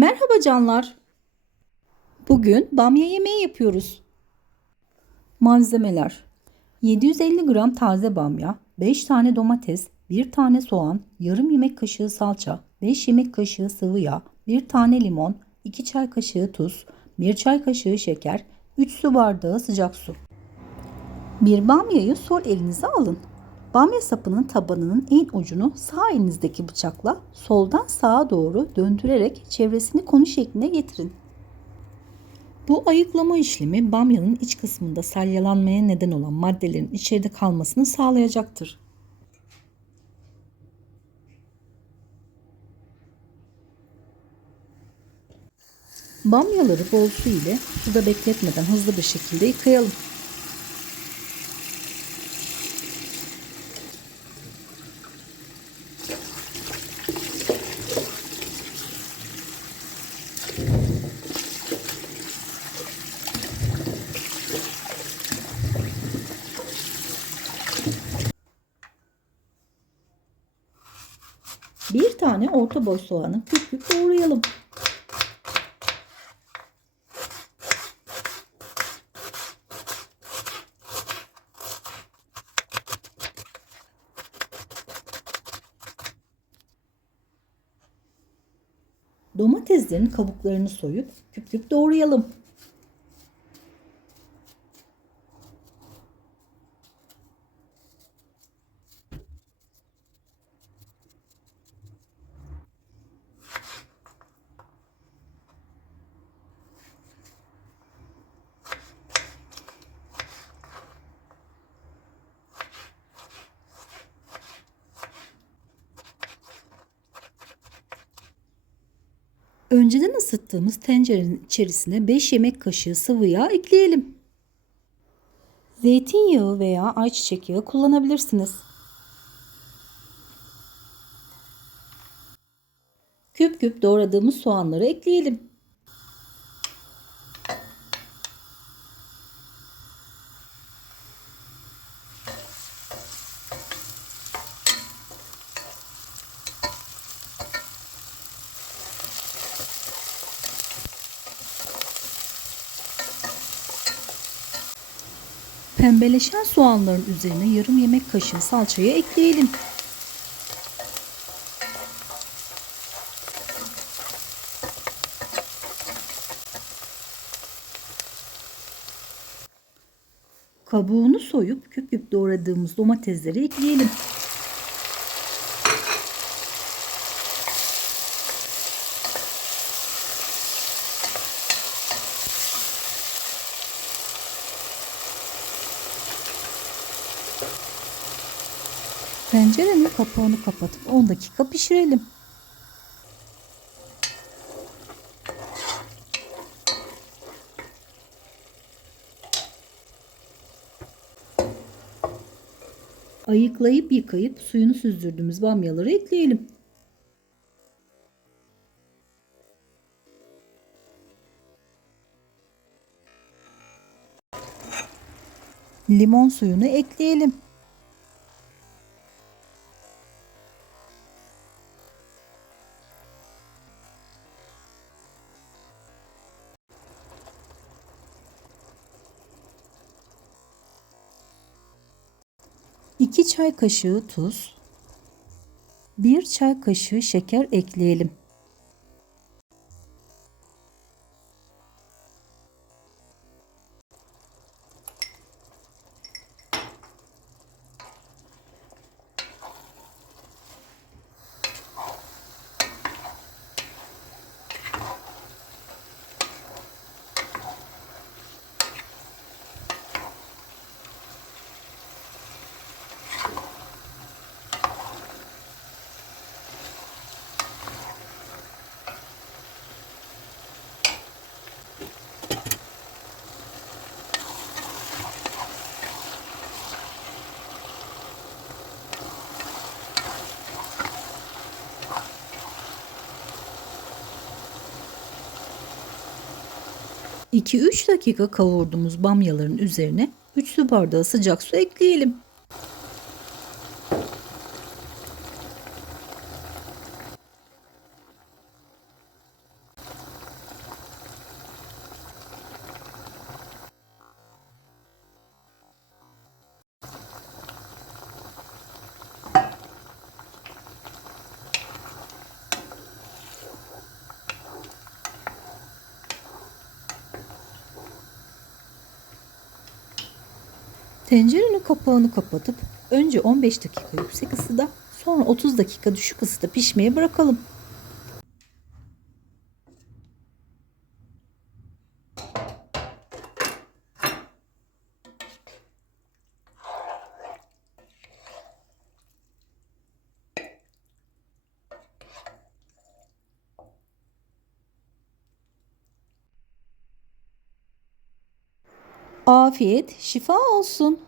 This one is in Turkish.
Merhaba canlar. Bugün bamya yemeği yapıyoruz. Malzemeler 750 gram taze bamya, 5 tane domates, 1 tane soğan, yarım yemek kaşığı salça, 5 yemek kaşığı sıvı yağ, 1 tane limon, 2 çay kaşığı tuz, 1 çay kaşığı şeker, 3 su bardağı sıcak su. Bir bamyayı sol elinize alın. Bamya sapının tabanının en ucunu sağ elinizdeki bıçakla soldan sağa doğru döndürerek çevresini konu şekline getirin. Bu ayıklama işlemi bamyanın iç kısmında salyalanmaya neden olan maddelerin içeride kalmasını sağlayacaktır. Bamyaları bol su ile suda bekletmeden hızlı bir şekilde yıkayalım. Bir tane orta boy soğanı küp küp doğrayalım. Domateslerin kabuklarını soyup küp küp doğrayalım. Önceden ısıttığımız tencerenin içerisine 5 yemek kaşığı sıvı yağ ekleyelim. Zeytinyağı veya ayçiçek yağı kullanabilirsiniz. Küp küp doğradığımız soğanları ekleyelim. Pembeleşen soğanların üzerine yarım yemek kaşığı salçayı ekleyelim. Kabuğunu soyup küp küp doğradığımız domatesleri ekleyelim. Tencerenin kapağını kapatıp 10 dakika pişirelim. Ayıklayıp yıkayıp suyunu süzdürdüğümüz bamyaları ekleyelim. Limon suyunu ekleyelim. İki çay kaşığı tuz, bir çay kaşığı şeker ekleyelim. ...2-3 dakika kavurduğumuz bamyaların üzerine 3 su bardağı sıcak su ekleyelim. Tencerenin kapağını kapatıp önce 15 dakika yüksek ısıda sonra 30 dakika düşük ısıda pişmeye bırakalım. Afiyet, şifa olsun.